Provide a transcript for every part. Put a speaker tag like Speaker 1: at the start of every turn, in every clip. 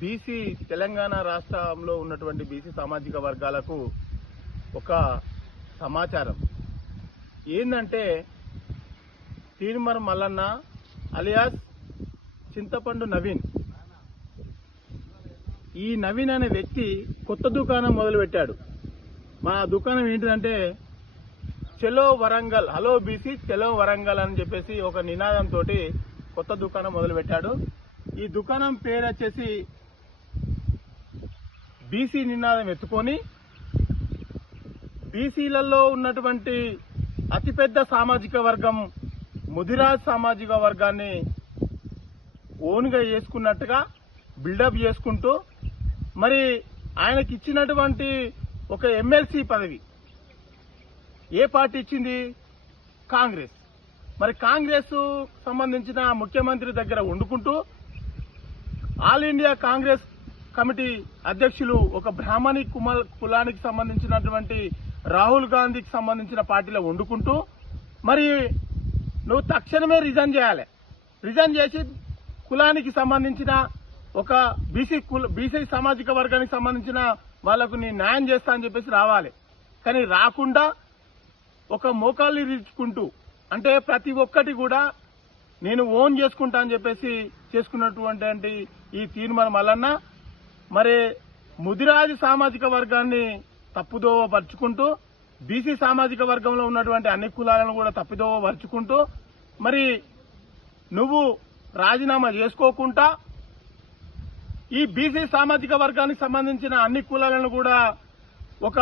Speaker 1: BC Telangana రాష్ట్రంలో ఉన్నటువంటి BC సామాజిక వర్గాలకు ఒక సమాచారం. ఏంటంటే తీర్మర్ మల్లన్న అలియాస్ చింతపండు నవీన్. ఈ నవీన్ అనే వ్యక్తి కొత్త దుకాణం మొదలుపెట్టాడు. మా దుకాణం ఏంటిదంటే చెలో వరంగల్ హలో బీసీ చెలో వరంగల్ అని చెప్పేసి ఒక నినాదంతో కొత్త దుకాణం మొదలుపెట్టాడు. ఈ దుకాణం పేరు వచ్చేసి బీసీ నినాదం ఎత్తుకొని బీసీలలో ఉన్నటువంటి అతిపెద్ద సామాజిక వర్గం ముదిరాజ్ సామాజిక వర్గాన్ని ఓన్గా చేసుకున్నట్టుగా బిల్డప్ చేసుకుంటూ మరి ఆయనకి ఇచ్చినటువంటి ఒక ఎమ్మెల్సీ పదవి ఏ పార్టీ ఇచ్చింది? కాంగ్రెస్. మరి కాంగ్రెస్ సంబంధించిన ముఖ్యమంత్రి దగ్గర వండుకుంటూ ఆల్ ఇండియా కాంగ్రెస్ కమిటీ అధ్యక్షులు ఒక బ్రాహ్మణి కుమల్ కులానికి సంబంధించినటువంటి రాహుల్ గాంధీకి సంబంధించిన పార్టీలో వండుకుంటూ మరి నువ్వు తక్షణమే రిజైన్ చేయాలి. రిజైన్ చేసి కులానికి సంబంధించిన ఒక బీసీ కుల బీసీ సామాజిక వర్గానికి సంబంధించిన వాళ్ళకు నీ న్యాయం చేస్తా అని చెప్పేసి రావాలి. కానీ రాకుండా ఒక మోకాళ్ళు ఇరుచుకుంటూ అంటే ప్రతి ఒక్కటి కూడా నేను ఓన్ చేసుకుంటా అని చెప్పేసి చేసుకున్నటువంటి ఈ తీర్మానం మల్లన్న మరి ముదిరాజు సామాజిక వర్గాన్ని తప్పుదోవ పరుచుకుంటూ బీసీ సామాజిక వర్గంలో ఉన్నటువంటి అన్ని కులాలను కూడా తప్పుదోవ పరుచుకుంటూ మరి నువ్వు రాజీనామా చేసుకోకుండా ఈ బీసీ సామాజిక వర్గానికి సంబంధించిన అన్ని కులాలను కూడా ఒక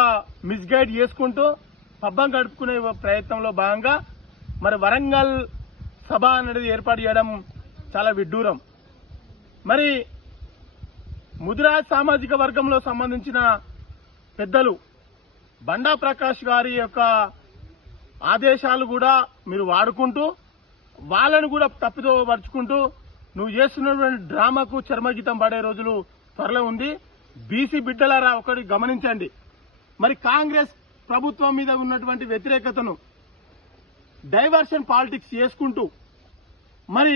Speaker 1: మిస్గైడ్ చేసుకుంటూ పబ్బం గడుపుకునే ప్రయత్నంలో భాగంగా మరి వరంగల్ సభ అనేది ఏర్పాటు చేయడం చాలా విడ్డూరం. మరి ముదిరాజ్ సామాజిక వర్గంలో సంబంధించిన పెద్దలు బండా ప్రకాష్ గారి యొక్క ఆదేశాలు కూడా మీరు వాడుకుంటూ వాళ్ళను కూడా తప్పిదోపరుచుకుంటూ నువ్వు చేస్తున్నటువంటి డ్రామాకు చర్మగీతం పడే రోజులు త్వరలో ఉంది. బీసీ బిడ్డలారా ఒకటి గమనించండి. మరి కాంగ్రెస్ ప్రభుత్వం మీద ఉన్నటువంటి వ్యతిరేకతను డైవర్షన్ పాలిటిక్స్ చేసుకుంటూ మరి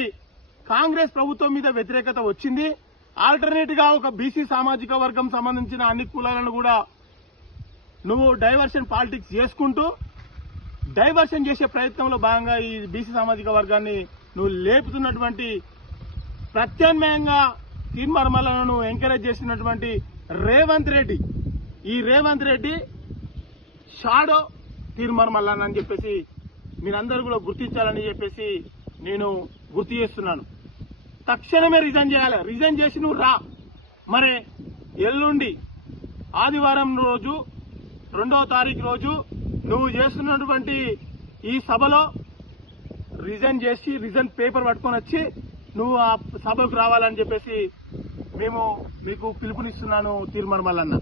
Speaker 1: కాంగ్రెస్ ప్రభుత్వం మీద వ్యతిరేకత వచ్చింది. ఆల్టర్నేట్గా ఒక బీసీ సామాజిక వర్గం సంబంధించిన అన్ని కులాలను కూడా నువ్వు డైవర్షన్ పాలిటిక్స్ చేసుకుంటూ డైవర్షన్ చేసే ప్రయత్నంలో భాగంగా ఈ బీసీ సామాజిక వర్గాన్ని నువ్వు లేపుతున్నటువంటి ప్రత్యామ్నాయంగా తీర్మర్మలను ఎంకరేజ్ చేసినటువంటి రేవంత్ రెడ్డి ఈ రేవంత్ రెడ్డి షాడో తీర్మానం అని చెప్పేసి మీరందరూ కూడా గుర్తించాలని చెప్పేసి నేను గుర్తు చేస్తున్నాను. తక్షణమే రిజైన్ చేయాలి. రిజైన్ చేసి నువ్వు రా. మరి ఎల్లుండి ఆదివారం రోజు రెండవ తారీఖు రోజు నువ్వు చేస్తున్నటువంటి ఈ సభలో రిజైన్ చేసి రిజైన్ పేపర్ పట్టుకొని వచ్చి నువ్వు ఆ సభకు రావాలని చెప్పేసి మేము మీకు పిలుపునిస్తున్నాను తీర్మానం వల్లన్న